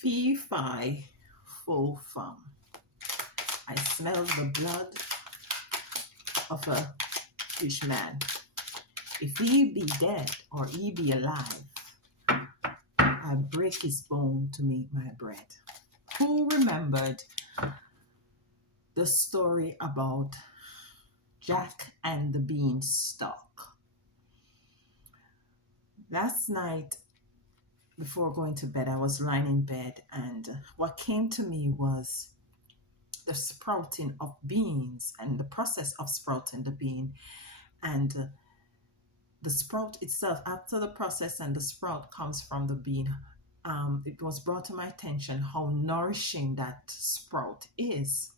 Fee, fi, fo, fum. I smell the blood of a fish man. If he be dead or he be alive, I break his bone to make my bread. Who remembered the story about Jack and the Beanstalk? Last night, before going to bed, I was lying in bed, and what came to me was the sprouting of beans and the process of sprouting the bean, and the sprout itself. After the process and the sprout comes from the bean, it was brought to my attention how nourishing that sprout is.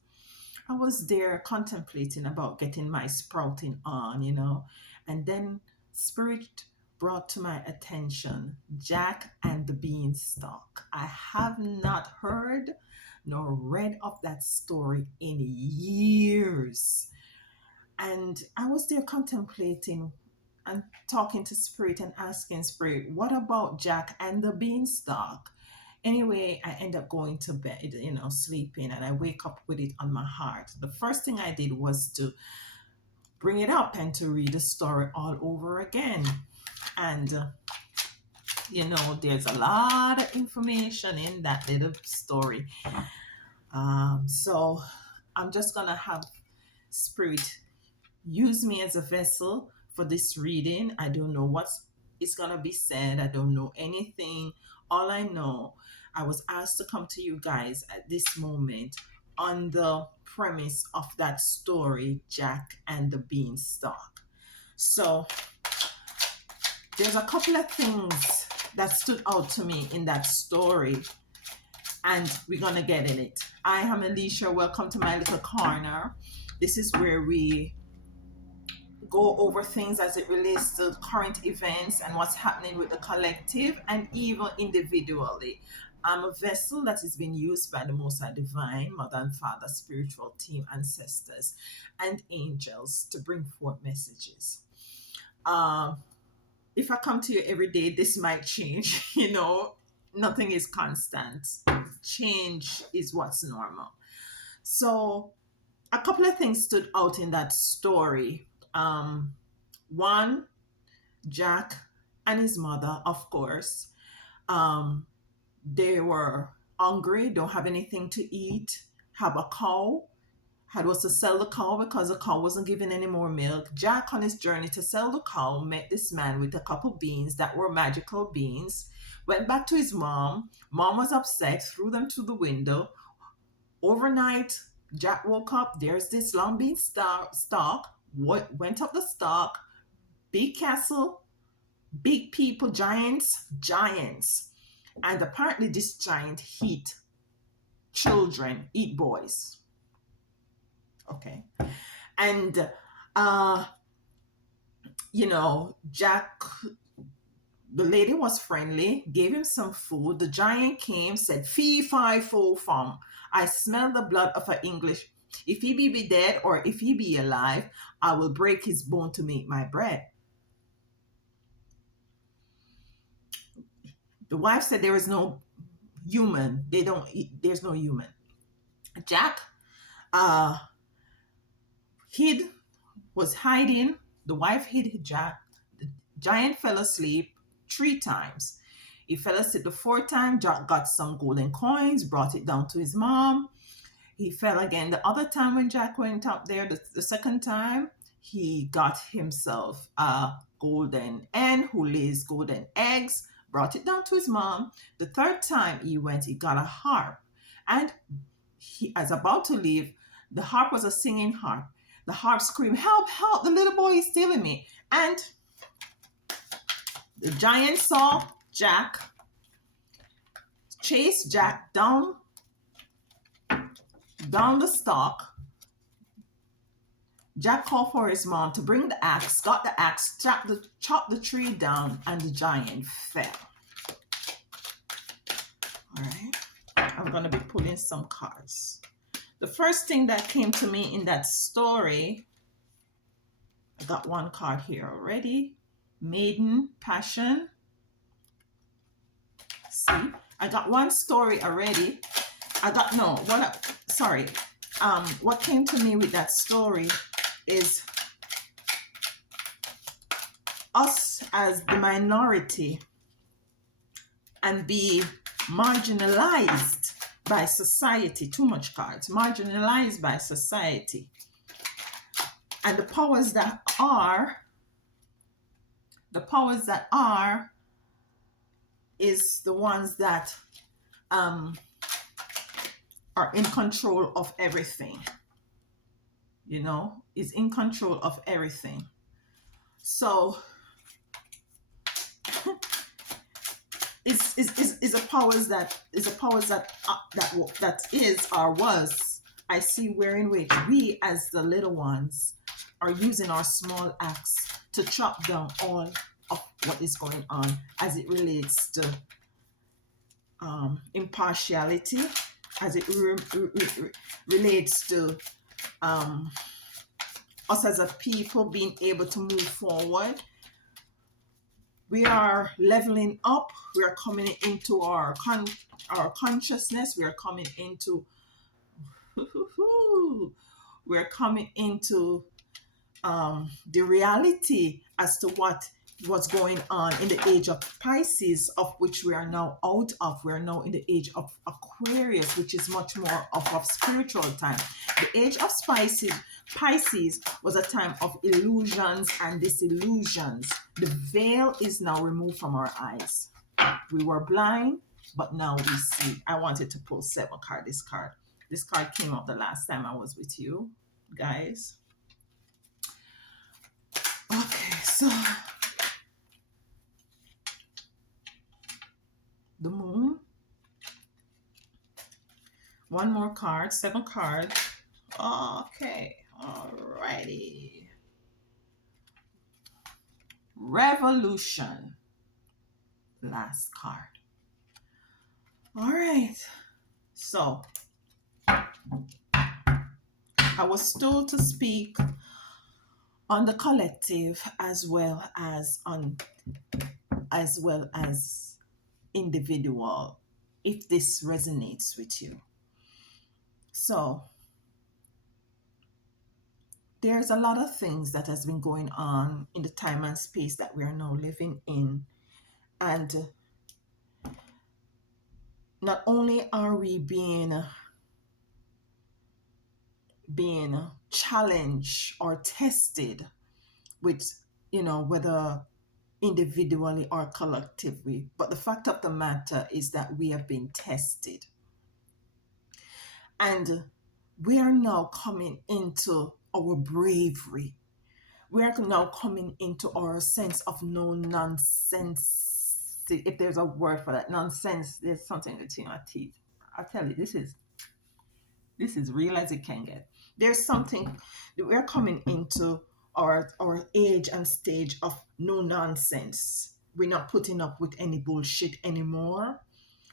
I was there contemplating about getting my sprouting on, and then Spirit brought to my attention Jack and the Beanstalk. I have not heard nor read of that story in years. And I was there contemplating and talking to Spirit and asking Spirit, what about Jack and the Beanstalk? Anyway, I end up going to bed, sleeping, and I wake up with it on my heart. The first thing I did was to bring it up and to read the story all over again. And, there's a lot of information in that little story. So I'm just going to have Spirit use me as a vessel for this reading. I don't know what is going to be said. I don't know anything. All I know, I was asked to come to you guys at this moment on the premise of that story, Jack and the Beanstalk. So there's a couple of things that stood out to me in that story, and we're going to get in it. I am Alicia. Welcome to my little corner. This is where we go over things as it relates to current events and what's happening with the collective and even individually. I'm a vessel that is being used by the Most High Divine, Mother and Father, spiritual team, ancestors, and angels to bring forth messages. If I come to you every day, this might change. Nothing is constant. Change is what's normal. So a couple of things stood out in that story. One, Jack and his mother, of course, they were hungry, don't have anything to eat, have a cow, was to sell the cow because the cow wasn't giving any more milk. Jack, on his journey to sell the cow, met this man with a couple beans that were magical beans, went back to his mom. Mom was upset, threw them through the window. Overnight, Jack woke up, there's this long bean stalk, went up the stalk, big castle, big people, giants. And apparently this giant eat children, eat boys. Okay. And, Jack, the lady was friendly, gave him some food. The giant came, said, fee, fi, fo, fum. I smell the blood of an English. If he be dead or if he be alive, I will break his bone to make my bread. The wife said there is no human. They don't eat. There's no human. Jack was hiding. The wife hid Jack. The giant fell asleep 3 times. He fell asleep the 4th time. Jack got some golden coins, brought it down to his mom. He fell again the other time when Jack went up there. The 2nd time, he got himself a golden hen who lays golden eggs, brought it down to his mom. The 3rd time he went, he got a harp. And he, as about to leave, the harp was a singing harp. The harp screamed, help, help, the little boy is stealing me. And the giant saw Jack, chased Jack down the stalk. Jack called for his mom to bring the axe, got the axe, chopped the tree down, and the giant fell. All right, I'm going to be pulling some cards. The first thing that came to me in that story, I got 1 card here already. Maiden, passion. See, I got one story already. I got no one. Sorry. What came to me with that story is us as the minority and be marginalized by society. Too much cards. Marginalized by society, and the powers that are is the ones that um, are in control of everything. Is in control of everything. So is a powers that is or was. I see wherein which we as the little ones are using our small axe to chop down all of what is going on as it relates to impartiality, as it relates to us as a people being able to move forward. We are leveling up. We are coming into our consciousness. We are coming into we're coming into the reality as to what's going on in the age of Pisces, of which we are now out of. We are now in the age of Aquarius, which is much more of a spiritual time. The age of Pisces was a time of illusions and disillusions. The veil is now removed from our eyes. We were blind, but now we see. I wanted to pull 7 card. This card came up the last time I was with you guys. Okay, so the moon. One more card, 7 cards. Okay, alrighty. Revolution. Last card. All right. So I was told to speak on the collective as well as individual, if this resonates with you. So there's a lot of things that has been going on in the time and space that we are now living in. And not only are we being challenged or tested with, whether individually or collectively, but the fact of the matter is that we have been tested. And we are now coming into our bravery. We are now coming into our sense of no nonsense. If there's a word for that, nonsense, there's something between our teeth. I tell you, this is real as it can get. There's something that we're coming into our age and stage of no nonsense. We're not putting up with any bullshit anymore.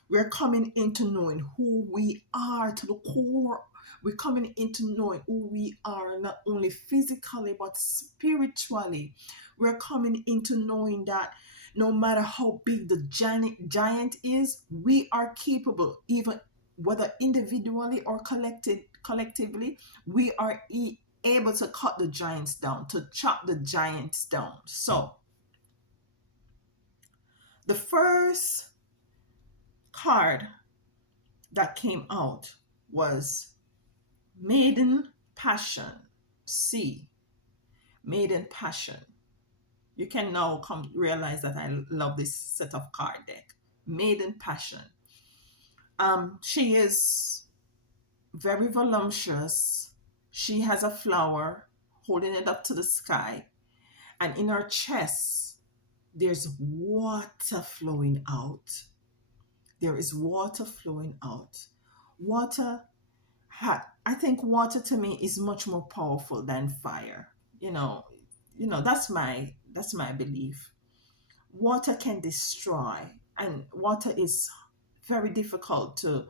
We're coming into knowing who we are to the core. We're coming into knowing who we are, not only physically, but spiritually. We're coming into knowing that no matter how big the giant is, we are capable, even whether individually or collectively, we are able to cut the giants down, to chop the giants down. So, the first card that came out was Maiden Passion. C. Maiden Passion. You can now come realize that I love this set of card deck. Maiden Passion. She is very voluptuous. She has a flower holding it up to the sky, and in her chest there's water flowing out. There is water flowing out. Water, I think water to me is much more powerful than fire. That's my belief. Water can destroy, and water is very difficult to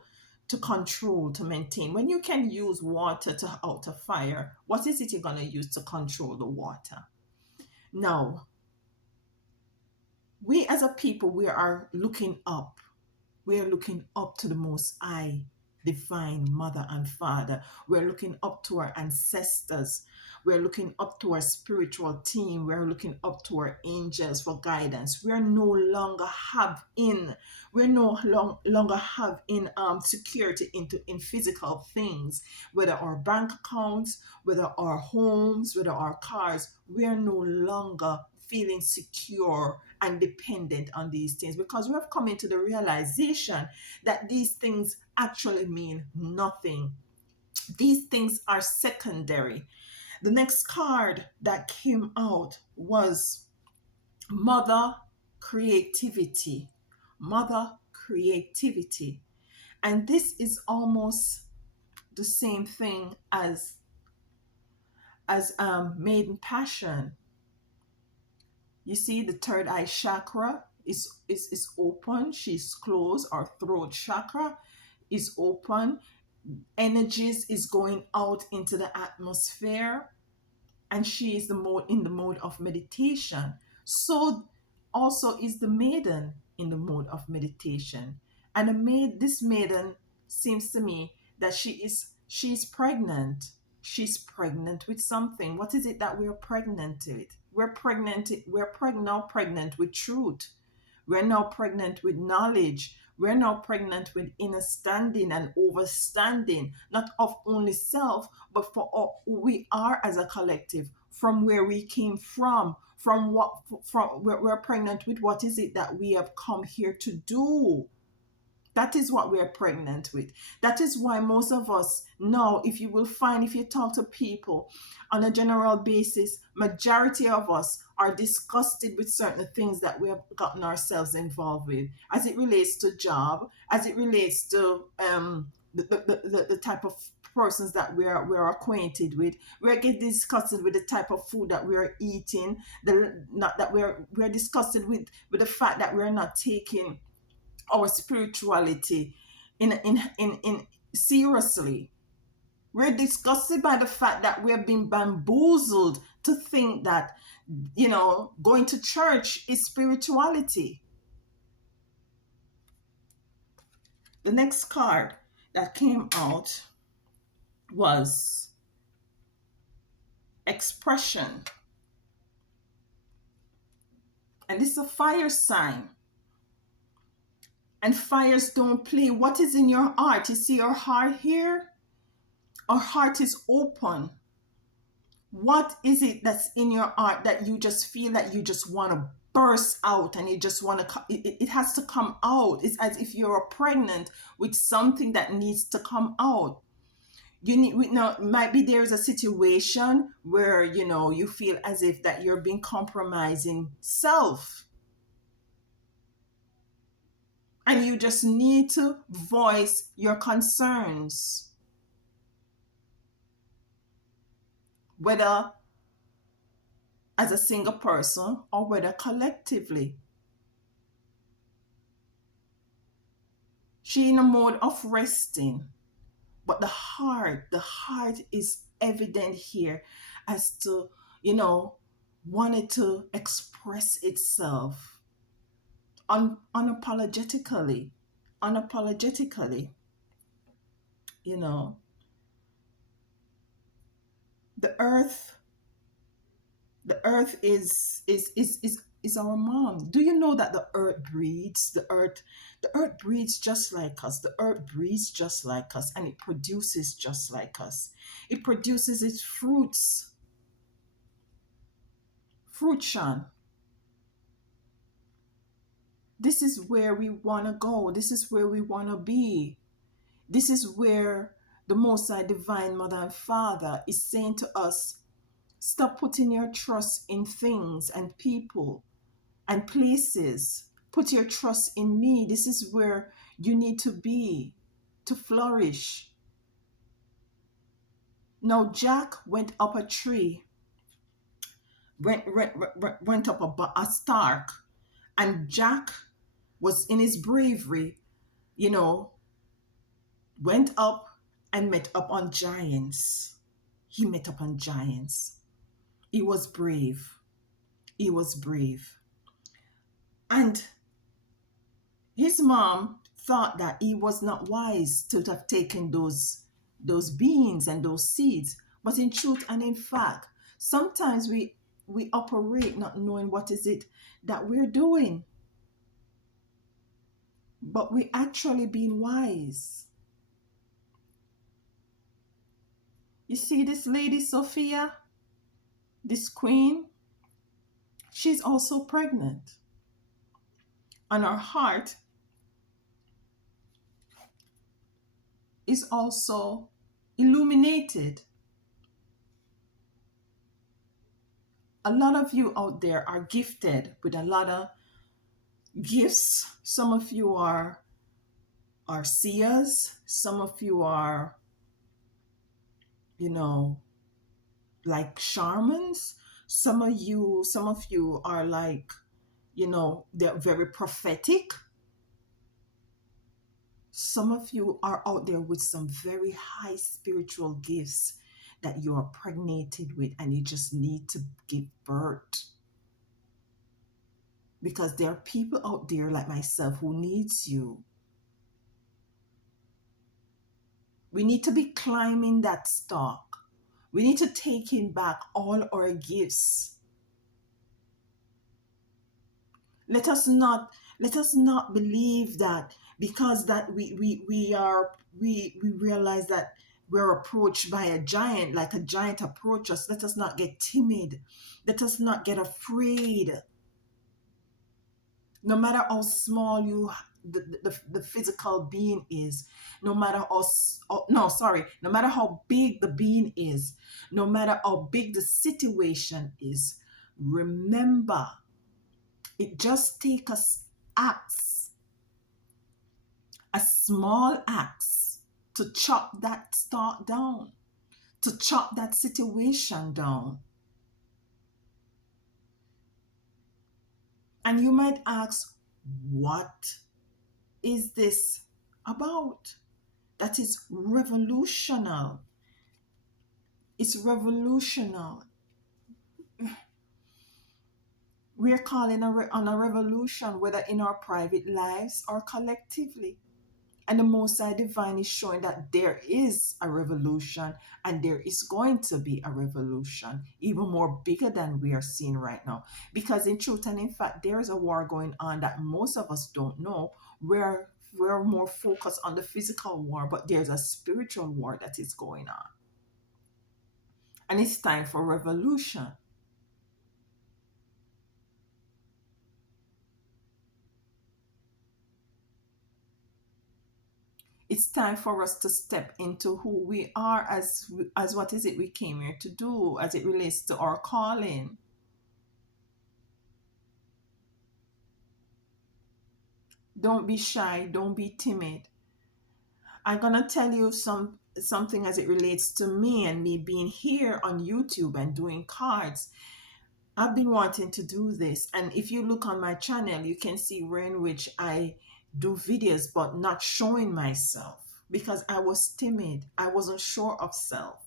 control, to maintain. When you can use water to out a fire, what is it you're going to use to control the water? Now, we as a people, we are looking up. we're looking up to the Most High, divine Mother and Father. We're looking up to our ancestors. We're looking up to our spiritual team. We're looking up to our angels for guidance. We're no longer have in security in physical things, whether our bank accounts, whether our homes, whether our cars. We are no longer feeling secure and dependent on these things, because we have come into the realization that these things actually mean nothing. These things are secondary. The next card that came out was Mother Creativity. Mother Creativity. And this is almost the same thing as Maiden Passion. You see, the third eye chakra is open. She's closed. Our throat chakra is open. Energies is going out into the atmosphere, and she is in the mode of meditation. So also is the maiden in the mode of meditation. And this maiden seems to me that she's pregnant. She's pregnant with something. What is it that we're pregnant with? Now pregnant with truth. We're now pregnant with knowledge. We're now pregnant with understanding and overstanding, not of only self, but for who we are as a collective, from where we came from we're pregnant with what is it that we have come here to do. That is what we are pregnant with. That is why most of us know, if you talk to people on a general basis, majority of us are disgusted with certain things that we have gotten ourselves involved with, as it relates to job, as it relates to the type of persons that we're acquainted with. We're getting disgusted with the type of food that we're eating, the not that we're disgusted with the fact that we're not taking our spirituality in seriously. We're disgusted by the fact that we're being bamboozled to think that, going to church is spirituality. The next card that came out was expression. And this is a fire sign. And fires don't play. What is in your heart? You see your heart here? Our heart is open. What is it that's in your heart that you just feel that you just want to burst out, and you just want to, it has to come out. It's as if you're pregnant with something that needs to come out. Maybe there's a situation where, you feel as if that you're being compromising self, and you just need to voice your concerns, whether as a single person or whether collectively. She in a mode of resting, but the heart is evident here as to, wanted to express itself unapologetically. You know, the earth is our mom. Do you know that the earth breathes? The earth breathes just like us. The earth breathes just like us, and it produces just like us. It produces its fruits. Fruition. This is where we want to go. This is where we want to be. This is where the Most High Divine Mother and Father is saying to us, stop putting your trust in things and people and places. Put your trust in me. This is where you need to be to flourish. Now, Jack went up a tree, went up a stalk, and Jack was in his bravery, went up and met up on giants. He met up on giants. He was brave. And his mom thought that he was not wise to have taken those beans and those seeds. But in truth and in fact, sometimes we operate not knowing what is it that we're doing, but we actually being wise. You see this lady Sophia, this queen, she's also pregnant, and her heart is also illuminated. A lot of you out there are gifted with a lot of gifts. Some of you are seers, some of you are, you know, like shamans. Some of you are like, they're very prophetic. Some of you are out there with some very high spiritual gifts that you are pregnated with, and you just need to give birth. Because there are people out there like myself who needs you. We need to be climbing that stalk. We need to taking back all our gifts. Let us not believe that because that we realize that we're approached by a giant, like a giant approach us. Let us not get timid. Let us not get afraid. No matter how small the physical being is, no matter how no sorry no matter how big the being is, no matter how big the situation is, remember, it just takes us axe, a small axe, to chop that start down, to chop that situation down. And you might ask, what is this about? That is revolutionary. It's revolutionary. We're calling on a revolution, whether in our private lives or collectively. And the Most High Divine is showing that there is a revolution, and there is going to be a revolution, even more bigger than we are seeing right now. Because in truth and in fact, there is a war going on that most of us don't know. We're more focused on the physical war, but there's a spiritual war that is going on. And it's time for revolution. It's time for us to step into who we are as what is it we came here to do as it relates to our calling. Don't be shy, don't be timid. I'm gonna tell you something as it relates to me and me being here on YouTube and doing cards. I've been wanting to do this, and if you look on my channel, you can see where in which I do videos but not showing myself because I was timid. I wasn't sure of self.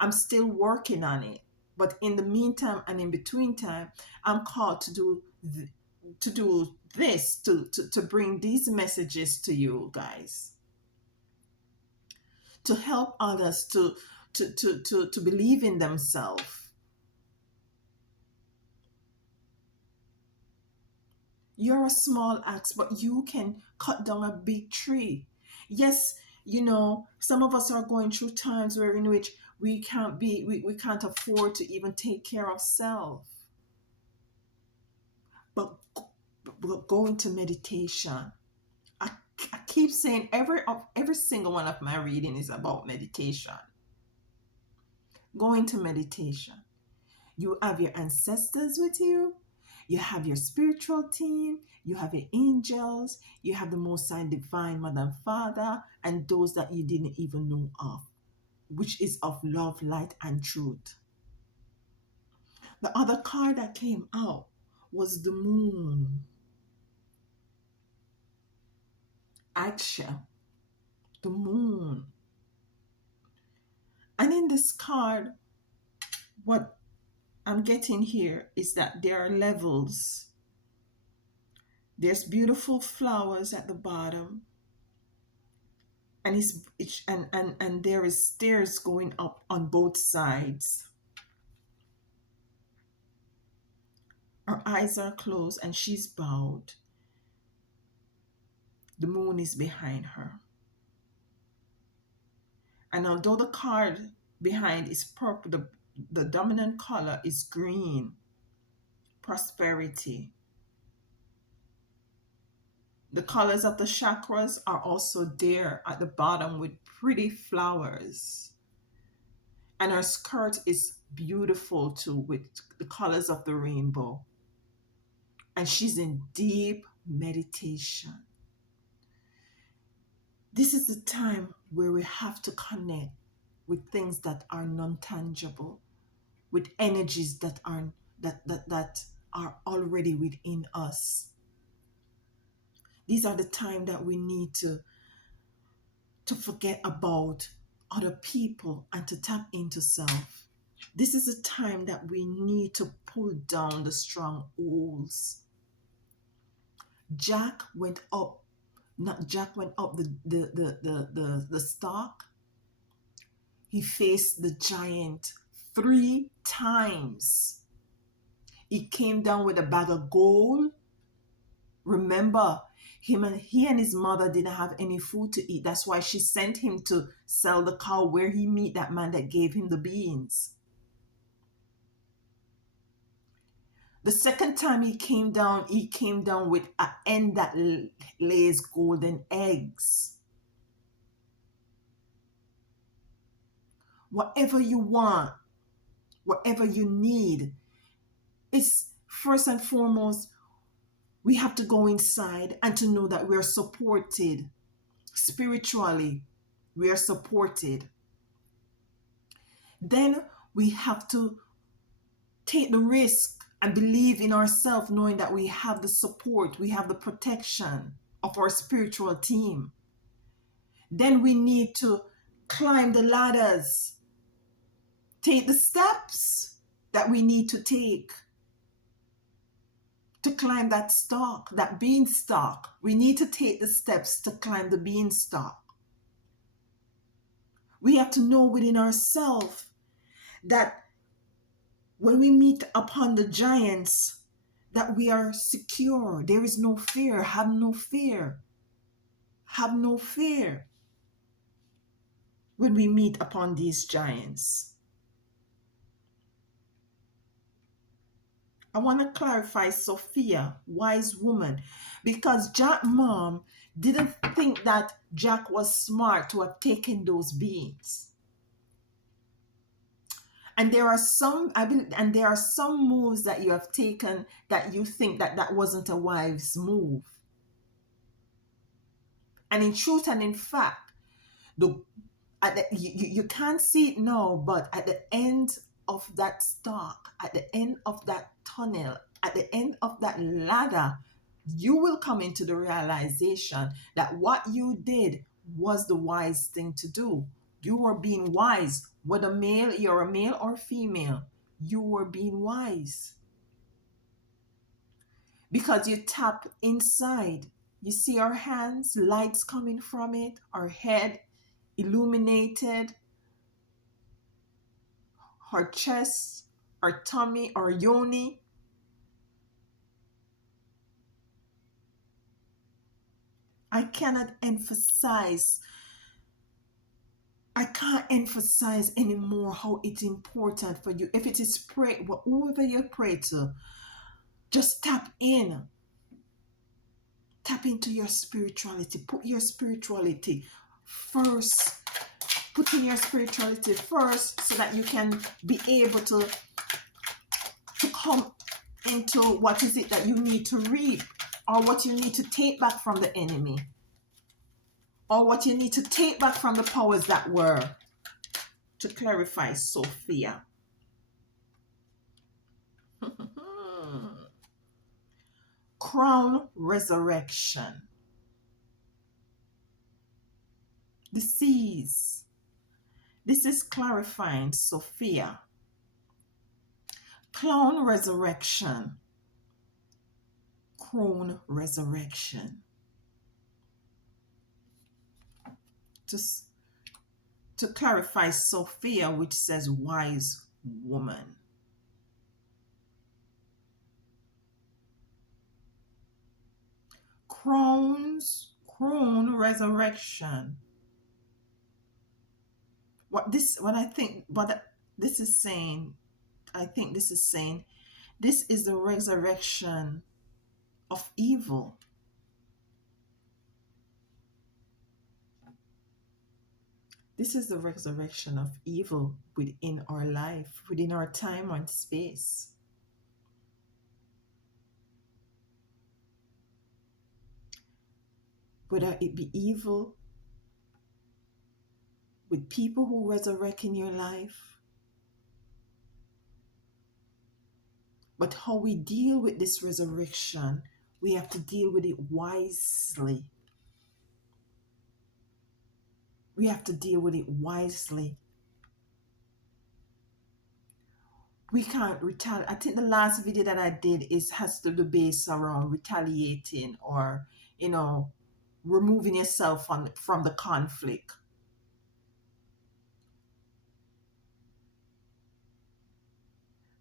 I'm still working on it. But in the meantime and in between time, I'm called to do this, to bring these messages to you guys, to help others to believe in themselves. You're a small axe, but you can cut down a big tree. Yes, some of us are going through times where in which we can't afford to even take care of self. But, but go into meditation. I, I keep saying every single one of my reading is about meditation. Go into meditation. You have your ancestors with you. You have your spiritual team. You have your angels. You have the Most High Divine Mother and Father, and those that you didn't even know of, which is of love, light, and truth. The other card that came out was the moon. Aksha, the moon. And in this card, what I'm getting here is that there are levels. There's beautiful flowers at the bottom. and there is stairs going up on both sides. Her eyes are closed and she's bowed. The moon is behind her. And although the card behind is purple, the dominant color is green, prosperity. The colors of the chakras are also there at the bottom with pretty flowers. And her skirt is beautiful too with the colors of the rainbow. And she's in deep meditation. This is the time where we have to connect with things that are non-tangible, with energies that are already within us. These are the time that we need to forget about other people and to tap into self. This is a time that we need to pull down the strongholds. Jack went up the stalk. He faced the giant 3 times. He came down with a bag of gold. Remember, he and his mother didn't have any food to eat. That's why she sent him to sell the cow where he meet that man that gave him the beans. The second time he came down with an hen that lays golden eggs. Whatever you want, whatever you need, it's first and foremost, we have to go inside and to know that we're supported spiritually. We are supported. Then we have to take the risk and believe in ourselves, knowing that we have the support, we have the protection of our spiritual team. Then we need to climb the ladders, take the steps that we need to take to climb that stalk, that beanstalk. We need to take the steps to climb the beanstalk. We have to know within ourselves that when we meet upon the giants, that we are secure. There is no fear. Have no fear. Have no fear when we meet upon these giants. I want to clarify Sophia, wise woman, because Jack's mom didn't think that Jack was smart to have taken those beans. And there are some moves that you have taken that you think that wasn't a wise move. And in truth and in fact, you can't see it now, but at the end of that stalk, at the end of that tunnel, at the end of that ladder, you will come into the realization that what you did was the wise thing to do. You were being wise. Whether you're a male or female, you were being wise. Because you tap inside. You see our hands, lights coming from it, our head illuminated, our chest, our tummy, our yoni. I can't emphasize anymore how it's important for you. If it is pray, whoever you pray to, just tap in. Tap into your spirituality. Put your spirituality first. Put in your spirituality first so that you can be able to come into what is it that you need to reap, or what you need to take back from the enemy, or what you need to take back from the powers that were, to clarify Sophia. Crown resurrection. The seas. This is clarifying Sophia. Crown resurrection. Crown resurrection. to, to clarify Sophia, which says wise woman. Crone resurrection. What this is saying, I think this is saying, this is the resurrection of evil. This is the resurrection of evil within our life, within our time and space. Whether it be evil with people who resurrect in your life, but how we deal with this resurrection, we have to deal with it wisely. We have to deal with it wisely. We can't retaliate. I think the last video that I did has to do base around retaliating or, removing yourself from the conflict.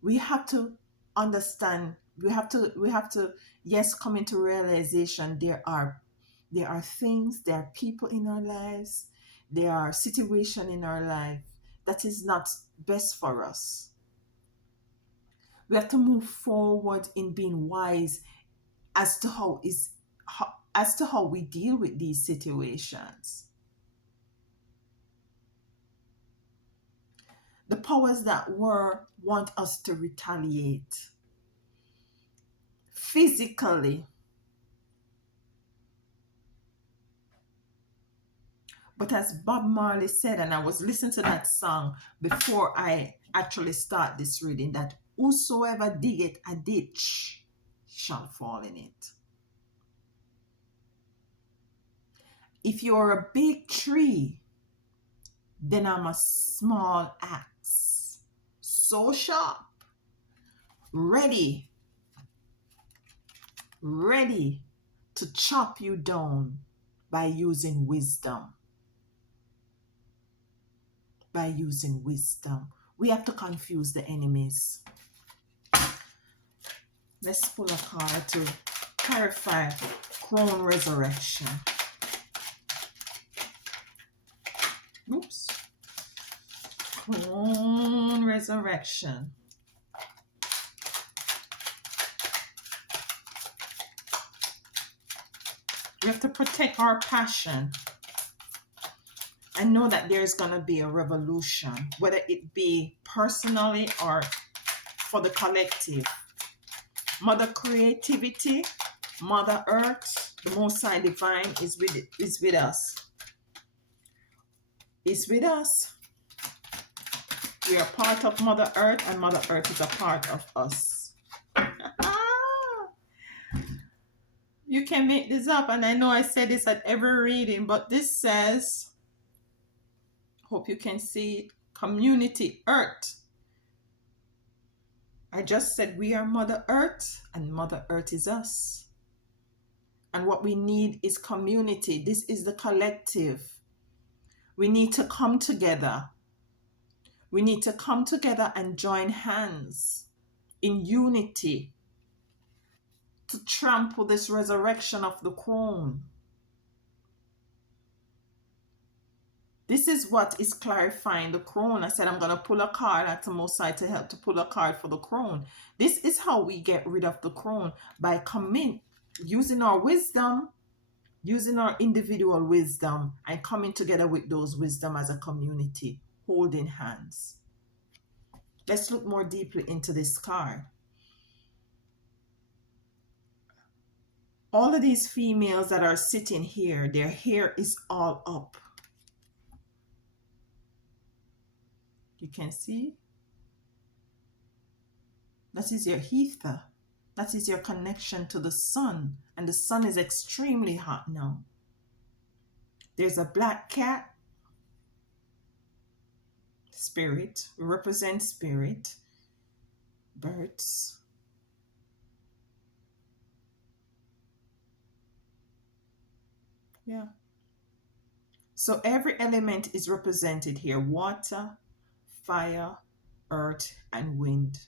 We have to understand, we have to, yes, come into realization there are things, there are people in our lives, there are situations in our life that is not best for us. We have to move forward in being wise as to how we deal with these situations. The powers that were want us to retaliate physically. But as Bob Marley said, and I was listening to that song before I actually start this reading, that whosoever diggeth a ditch shall fall in it. If you're a big tree, then I'm a small axe, so sharp, ready to chop you down by using wisdom. By using wisdom. We have to confuse the enemies. Let's pull a card to clarify crone resurrection. Oops. Crone resurrection. We have to protect our passion. I know that there's going to be a revolution, whether it be personally or for the collective. Mother Creativity, Mother Earth, the Most High Divine is with us. Is with us. We are part of Mother Earth, and Mother Earth is a part of us. You can make this up, and I know I said this at every reading, but this says, hope you can see it, Community Earth. I just said we are Mother Earth, and Mother Earth is us. And what we need is community. This is the collective. We need to come together. We need to come together and join hands in unity to trample this resurrection of the crone. This is what is clarifying the crone. I said I'm going to pull a card at the Most High to help to pull a card for the crone. This is how we get rid of the crone, by using our wisdom, using our individual wisdom, and coming together with those wisdom as a community, holding hands. Let's look more deeply into this card. All of these females that are sitting here, their hair is all up. You can see. That is your ether. That is your connection to the sun. And the sun is extremely hot now. There's a black cat. Spirit. We represent spirit. Birds. Yeah. So every element is represented here: water, fire, earth, and wind.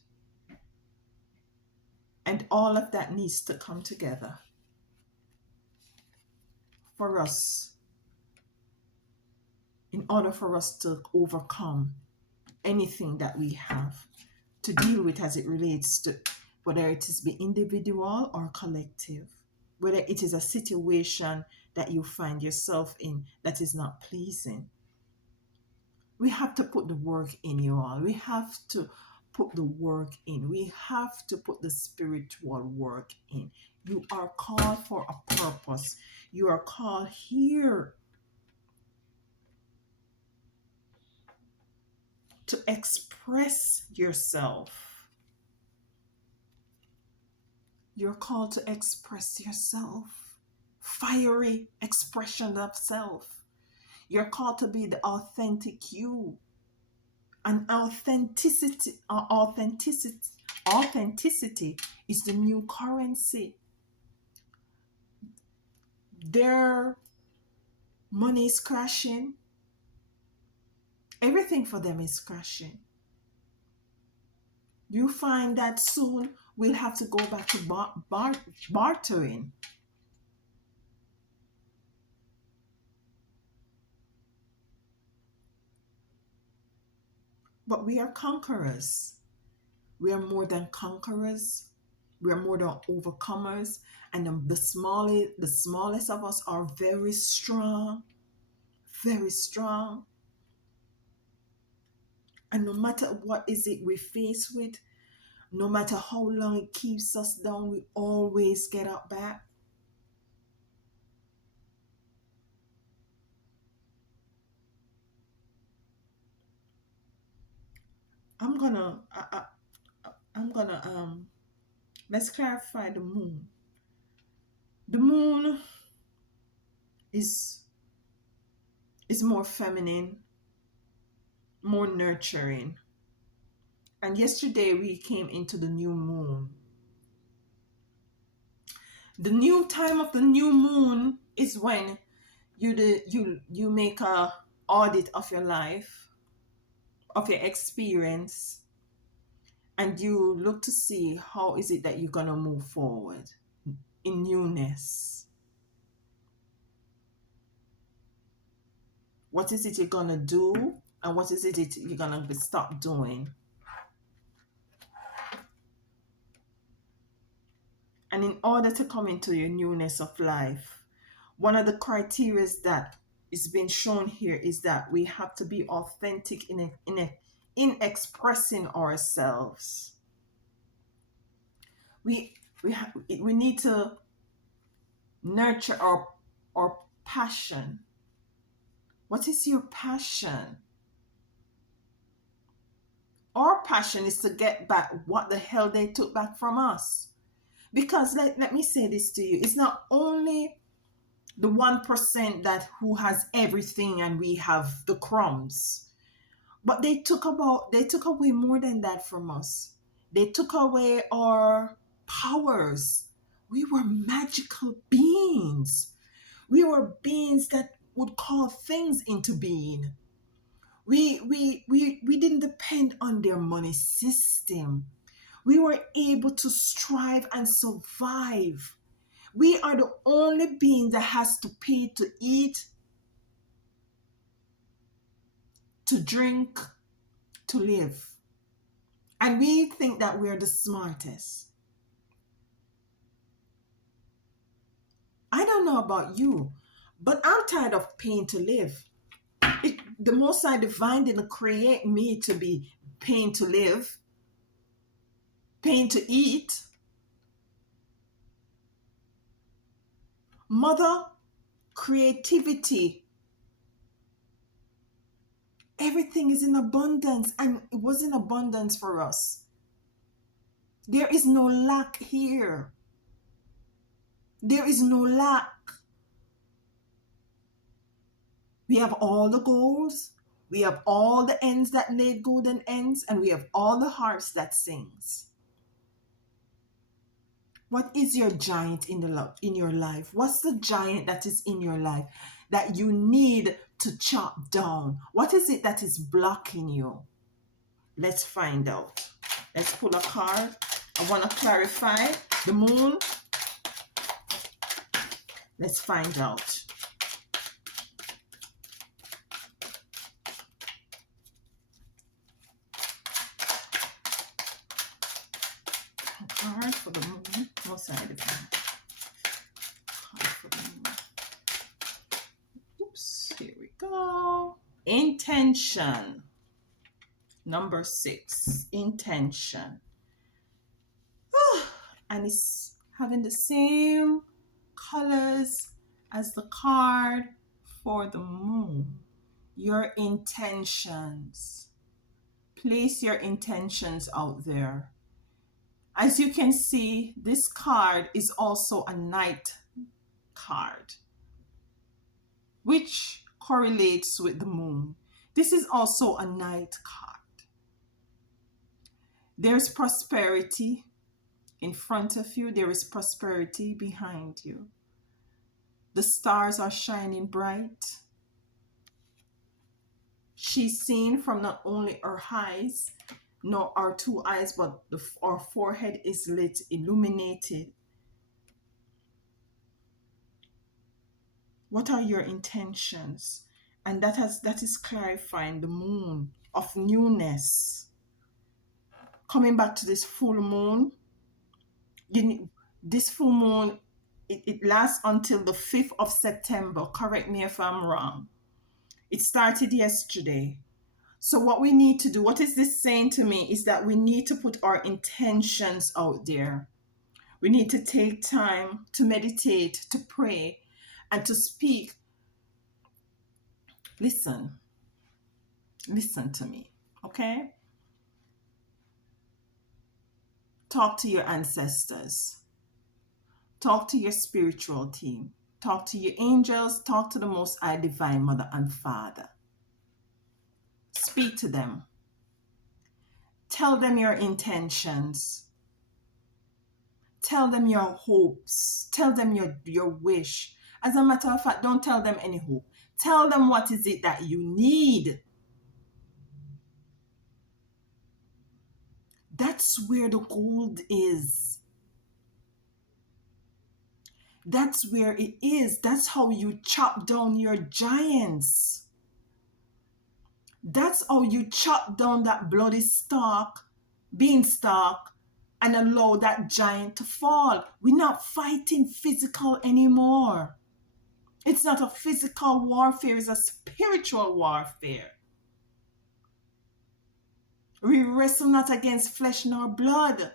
And all of that needs to come together for us, in order for us to overcome anything that we have to deal with as it relates to whether it is be individual or collective, whether it is a situation that you find yourself in that is not pleasing. We have to put the work in, you all. We have to put the work in. We have to put the spiritual work in. You are called for a purpose. You are called here to express yourself. You're called to express yourself. Fiery expression of self. You're called to be the authentic you. And authenticity is the new currency. Their money is crashing. Everything for them is crashing. You find that soon we'll have to go back to bartering. But we are conquerors. We are more than conquerors. We are more than overcomers. And the smallest of us are very strong. Very strong. And no matter what is it we face with, no matter how long it keeps us down, we always get up back. I'm gonna I'm gonna let's clarify the moon. The moon is more feminine, more nurturing. And yesterday we came into the new moon. The new time of the new moon is when you make a audit of your life, of your experience, and you look to see how is it that you're going to move forward in newness. What is it you're going to do, and what is it you're going to stop doing? And in order to come into your newness of life, one of the criteria that is being shown here is that we have to be authentic in expressing ourselves. We need to nurture our passion. What is your passion? Our passion is to get back what the hell they took back from us. Because let me say this to you, it's not only the 1% that who has everything and we have the crumbs, but they took away more than that from us. They took away our powers. We were magical beings. We were beings that would call things into being. We didn't depend on their money system. We were able to strive and survive. We are the only being that has to pay to eat, to drink, to live. And we think that we're the smartest. I don't know about you, but I'm tired of paying to live. The Most High Divine didn't create me to be paying to live, paying to eat. Mother, creativity, everything is in abundance, and it was in abundance for us. There is no lack here. There is no lack. We have all the goals. We have all the ends that laid golden ends, and we have all the hearts that sings. What is your giant in your life? What's the giant that is in your life that you need to chop down? What is it that is blocking you? Let's find out. Let's pull a card. I want to clarify the moon. Let's find out. Card for the moon. What's that? Card for the moon. Oops, here we go. Intention. Number 6. Intention. And it's having the same colors as the card for the moon. Your intentions. Place your intentions out there. As you can see, this card is also a night card, which correlates with the moon. This is also a night card. There's prosperity in front of you. There is prosperity behind you. The stars are shining bright. She's seen from not only her eyes, nor our 2 eyes, but our forehead is lit, illuminated. What are your intentions? And that is clarifying the moon of newness. Coming back to this full moon, this full moon, it lasts until the 5th of September. Correct me if I'm wrong. It started yesterday. So what we need to do, what is this saying to me, is that we need to put our intentions out there. We need to take time to meditate, to pray, and to speak. Listen to me, okay? Talk to your ancestors. Talk to your spiritual team. Talk to your angels. Talk to the Most High Divine Mother and Father. Speak to them. Tell them your intentions. Tell them your hopes. Tell them your wish. As a matter of fact, don't tell them any hope. Tell them what is it that you need. That's where the gold is. That's where it is. That's how you chop down your giants. That's how you chop down that bloody beanstalk, and allow that giant to fall. We're not fighting physical anymore. It's not a physical warfare, it's a spiritual warfare. We wrestle not against flesh nor blood,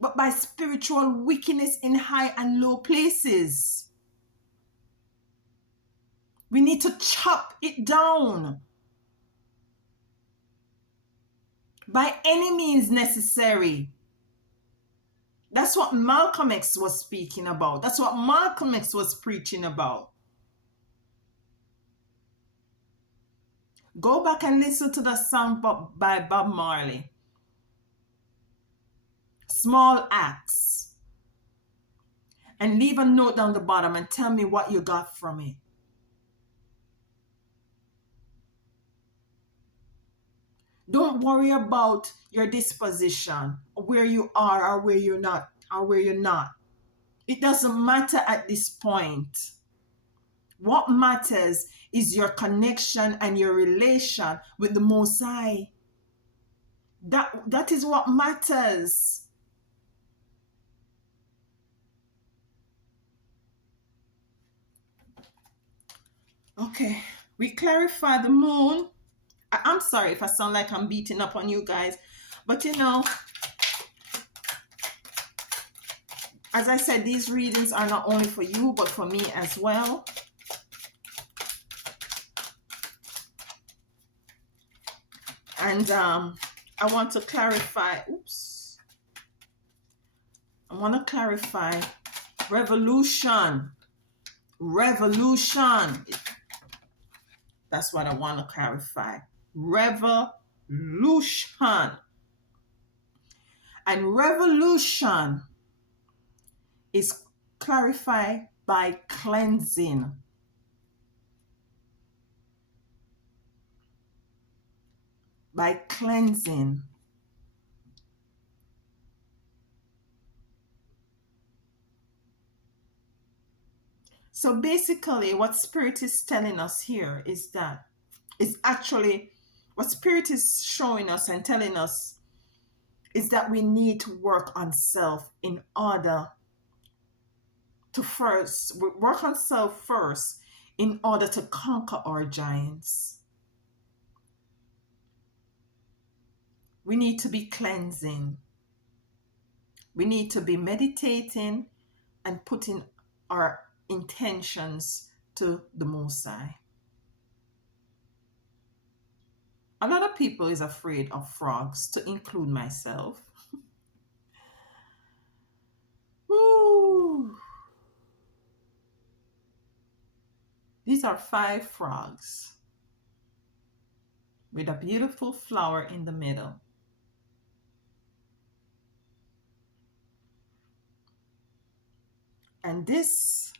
but by spiritual wickedness in high and low places. We need to chop it down by any means necessary. That's what Malcolm X was speaking about. That's what Malcolm X was preaching about. Go back and listen to the song by Bob Marley. Small acts. And leave a note down the bottom and tell me what you got from it. Don't worry about your disposition, where you are or where you're not, It doesn't matter at this point. What matters is your connection and your relation with the Most High. That is what matters. Okay, we clarify the moon. I'm sorry if I sound like I'm beating up on you guys, but as I said, these readings are not only for you, but for me as well. And I want to clarify, revolution. That's what I want to clarify. Revolution. And revolution is clarified by cleansing. by cleansing. So basically, what Spirit is telling us here is that it's actually what Spirit is showing us and telling us is that we need to work on self in order to first work on self first in order to conquer our giants. We need to be cleansing. We need to be meditating and putting our intentions to the Most High. A lot of people is afraid of frogs, to include myself. Woo! These are 5 frogs with a beautiful flower in the middle. And this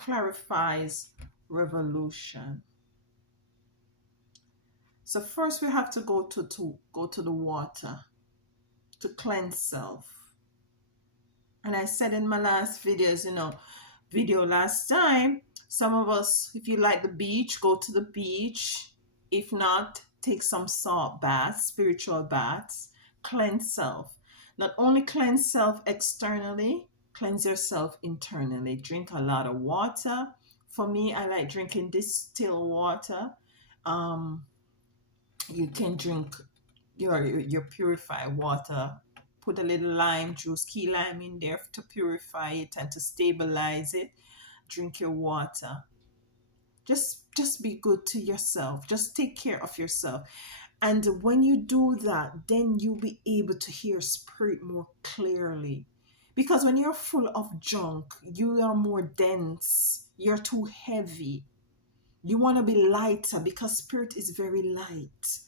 clarifies revolution. So first we have to go to the water to cleanse self. And I said in my last videos, video last time, some of us, if you like the beach, go to the beach. If not, take some salt baths, spiritual baths, cleanse self. Not only cleanse self externally, cleanse yourself internally. Drink a lot of water. For me, I like drinking distilled water. Um, you can drink your purified water. Put a little lime juice, key lime in there to purify it and to stabilize it. Drink your water. Just be good to yourself. Just take care of yourself. And when you do that, then you'll be able to hear Spirit more clearly. Because when you're full of junk, you are more dense. You're too heavy. You want to be lighter because Spirit is very light.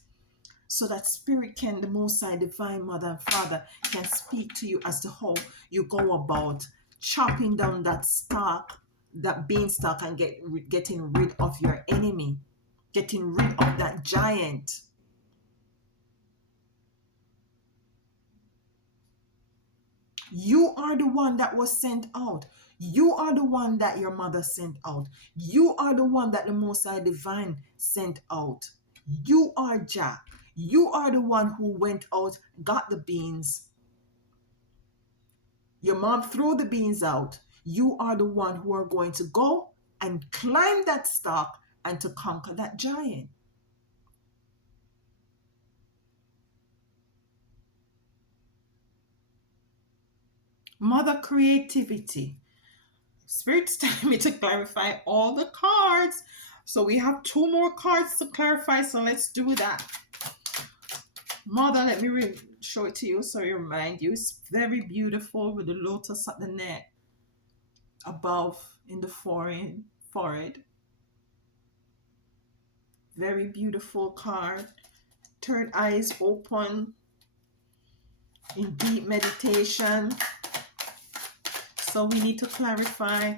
So that Spirit can, the Most High, Divine Mother and Father, can speak to you as to how you go about chopping down that stalk, that beanstalk, and getting rid of your enemy, getting rid of that giant. You are the one that was sent out. You are the one that your mother sent out. You are the one that the Most High Divine sent out. You are Jah. You are the one who went out, got the beans. Your mom threw the beans out. You are the one who are going to go and climb that stalk and to conquer that giant. Mother creativity. Spirit's telling me to clarify all the cards. So we have 2 more cards to clarify. So let's do that. Mother, let me show it to you so you remind you. It's very beautiful with the lotus at the neck, above in the forehead. Very beautiful card. Third eye is open in deep meditation. So we need to clarify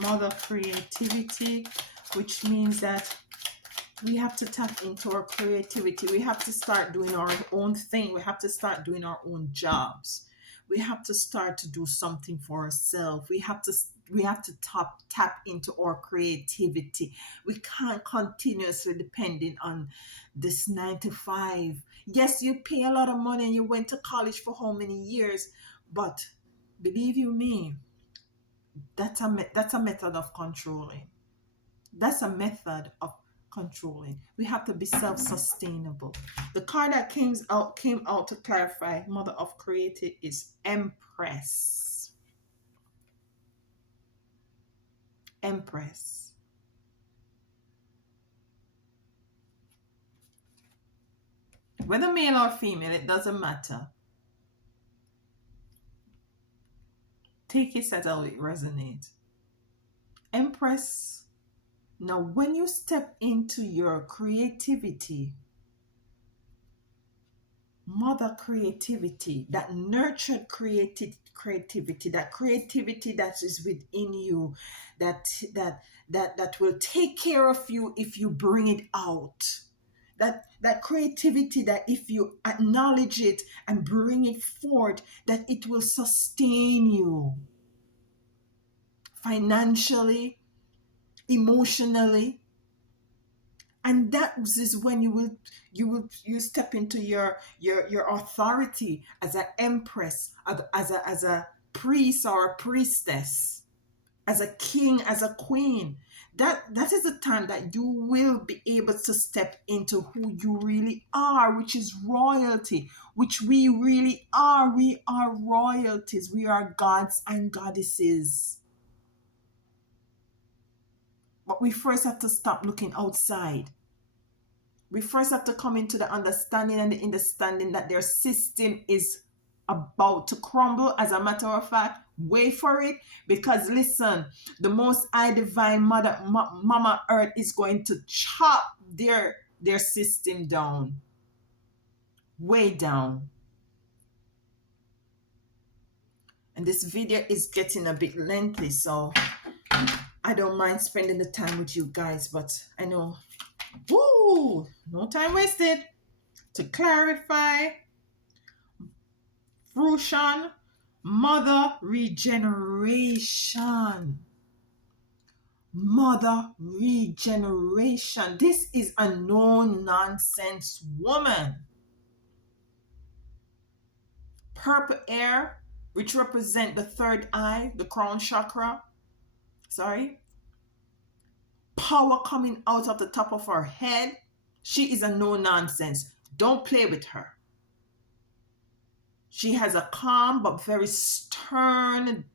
mother creativity, which means that we have to tap into our creativity. We have to start doing our own thing. We have to start doing our own jobs. We have to start to do something for ourselves. We have to tap into our creativity. We can't continuously depending on this 9 to 5. Yes, you pay a lot of money and you went to college for how many years, but believe you me, that's a method of controlling. That's a method of controlling. We have to be self-sustainable. The card that came out to clarify mother of creative is Empress. Empress. Whether male or female, it doesn't matter. Take it as how it resonates. Empress. Now, when you step into your creativity, mother creativity, that nurtured creativity, that creativity that is within you, that that will take care of you if you bring it out. That creativity that if you acknowledge it and bring it forth, that it will sustain you financially, emotionally. And that is when you step into your authority as an empress, as a priest or a priestess, as a king, as a queen. That is the time that you will be able to step into who you really are, which is royalty, which we really are. We are royalties. We are gods and goddesses. But we first have to stop looking outside. We first have to come into the understanding and the understanding that their system is about to crumble. As a matter of fact, wait for it, because listen, the most high divine mother, mama earth, is going to chop their system down, way down. And this video is getting a bit lengthy, so I don't mind spending the time with you guys, but I know, woo, no time wasted. To clarify, fruition, mother regeneration. Mother regeneration. This is a no-nonsense woman. Purple air, which represent the third eye, the crown chakra. Sorry. Power coming out of the top of her head. She is a no-nonsense. Don't play with her. She has a calm but very stern,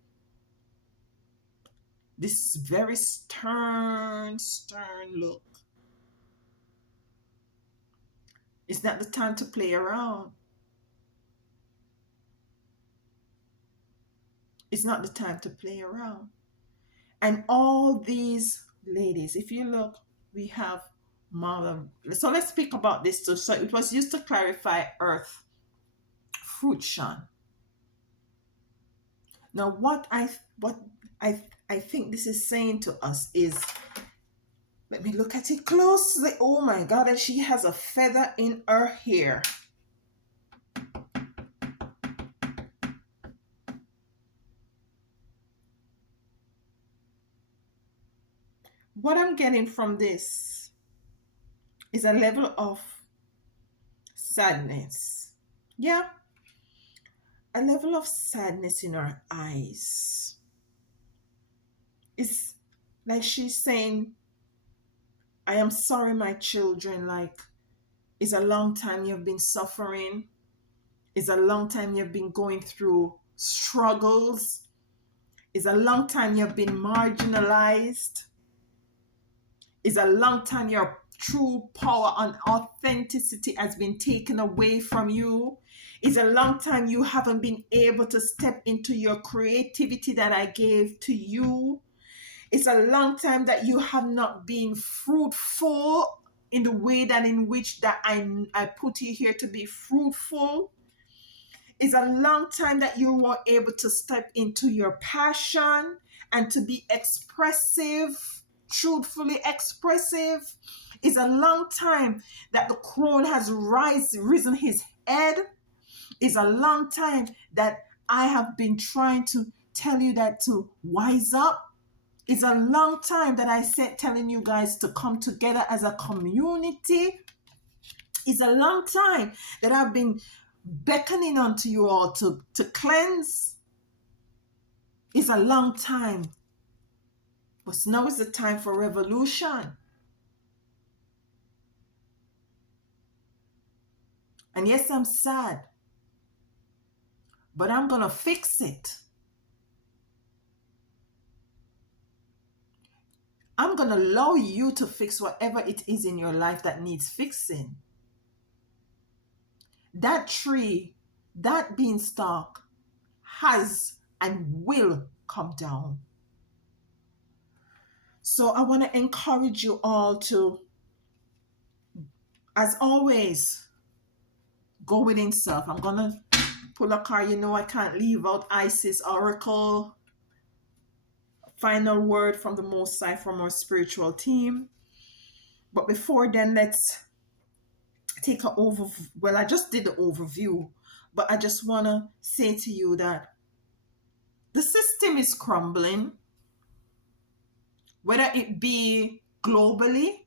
this very stern look. It's not the time to play around. It's not the time to play around. And all these ladies, if you look, we have mother. So let's speak about this too. So it was used to clarify earth, fruition. Now what I think this is saying to us is, let me look at it closely. Oh my God, and she has a feather in her hair. What I'm getting from this is a level of sadness. Yeah, a level of sadness in her eyes. It's like she's saying, I am sorry, my children. Like, it's a long time you've been suffering. It's a long time you've been going through struggles. It's a long time you've been marginalized. It's a long time your true power and authenticity has been taken away from you. It's a long time you haven't been able to step into your creativity that I gave to you. It's a long time that you have not been fruitful in the way that in which that I put you here to be fruitful. It's a long time that you were able to step into your passion and to be expressive, truthfully expressive. It's a long time that the crown has risen his head. It's a long time that I have been trying to tell you that to wise up. It's a long time that I said telling you guys to come together as a community. It's a long time that I've been beckoning unto you all to cleanse. It's a long time. But now is the time for revolution. And yes, I'm sad. But I'm going to fix it. I'm going to allow you to fix whatever it is in your life that needs fixing. That tree, that beanstalk has and will come down. So I want to encourage you all to, as always, go within self. I'm going to pull a card. You know, I can't leave out Isis Oracle. Final word from the Most High from our spiritual team. But before then, let's take an overview. Well, I just did the overview, but I just want to say to you that the system is crumbling, whether it be globally,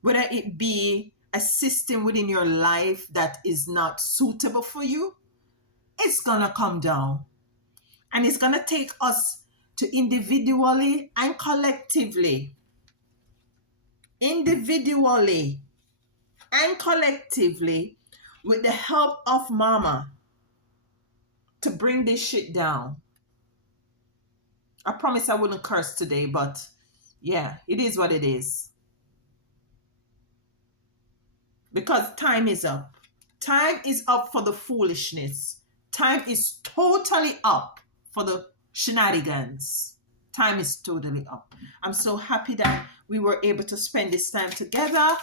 whether it be a system within your life that is not suitable for you, it's gonna come down. And it's gonna take us to individually and collectively with the help of mama to bring this shit down. I promise I wouldn't curse today, but yeah, it is what it is. Because time is up. Time is up for the foolishness. Time is totally up for the shenanigans. Time is totally up. I'm so happy that we were able to spend this time together.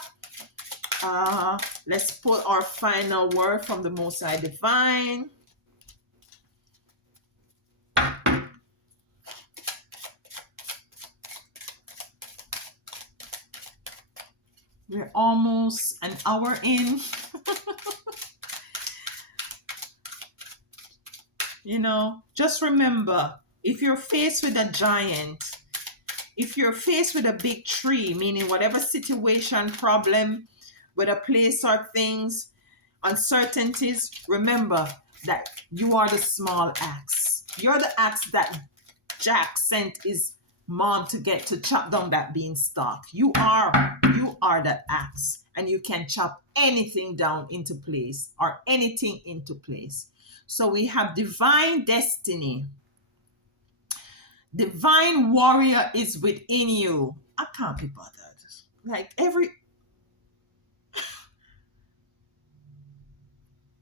Let's pull our final word from the Most High Divine. We're almost an hour in. You know, just remember, if you're faced with a giant, if you're faced with a big tree, meaning whatever situation, problem, whether place or things, uncertainties, remember that you are the small axe. You're the axe that Jack sent his mom to get to chop down that beanstalk. You are that axe, and you can chop anything down into place or anything into place. So we have divine destiny. Divine warrior is within you. I can't be bothered. Like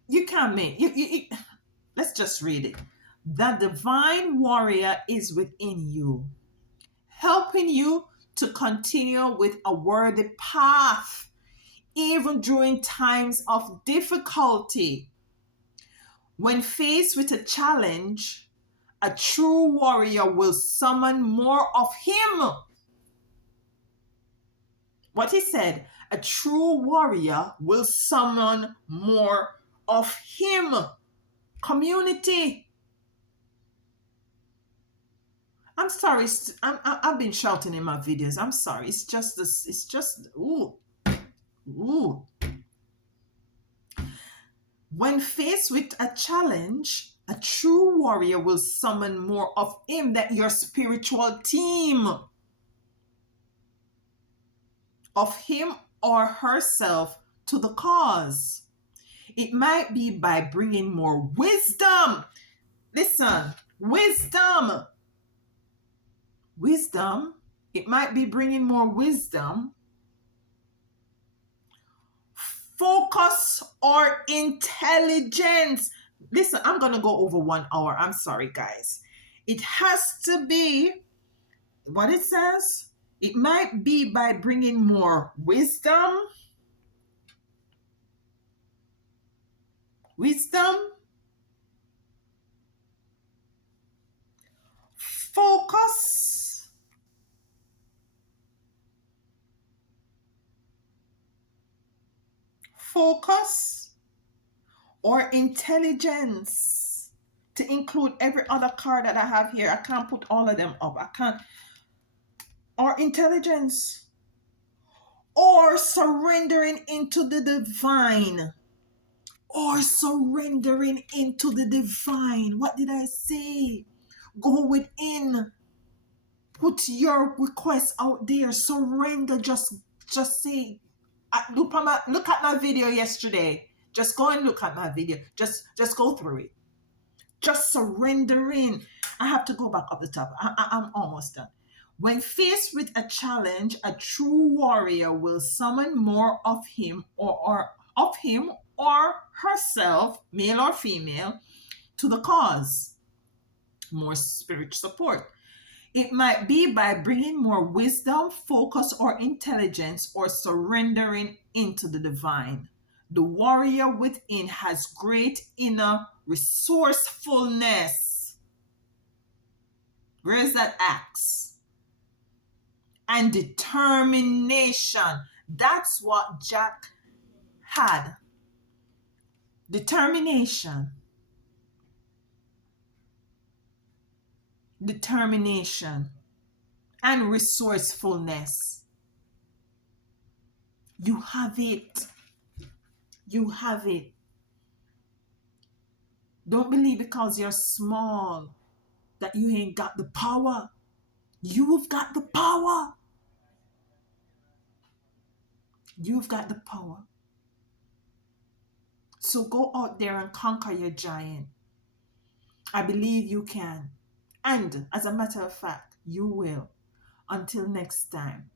you can't make let's just read it. The divine warrior is within you, helping you to continue with a worthy path, even during times of difficulty. When faced with a challenge, a true warrior will summon more of him. What he said, a true warrior will summon more of him. Community. I'm sorry. I've been shouting in my videos. I'm sorry. It's just this. It's just, ooh. When faced with a challenge, a true warrior will summon more of him than your spiritual team. Of him or herself to the cause. It might be by bringing more wisdom. Listen, wisdom. Wisdom. It might be bringing more wisdom, focus, or intelligence. Listen, I'm going to go over 1 hour. I'm sorry, guys. It has to be what it says. It might be by bringing more wisdom, focus, or intelligence, to include every other card that I have here. I can't put all of them up. I can't. Or intelligence, or surrendering into the divine. Or surrendering into the divine. What did I say? Go within. Put your requests out there. Surrender. Just say. Look at my video yesterday. Just go and look at my video. Just go through it. Just surrendering. I have to go back up the top. I'm almost done. When faced with a challenge, a true warrior will summon more of him or herself, male or female, to the cause. More spiritual support. It might be by bringing more wisdom, focus, or intelligence, or surrendering into the divine. The warrior within has great inner resourcefulness. Where is that axe? And determination. That's what Jack had. Determination. Determination. And resourcefulness. You have it. You have it. Don't believe because you're small that you ain't got the power. You've got the power. You've got the power. So go out there and conquer your giant. I believe you can. And as a matter of fact, you will. Until next time.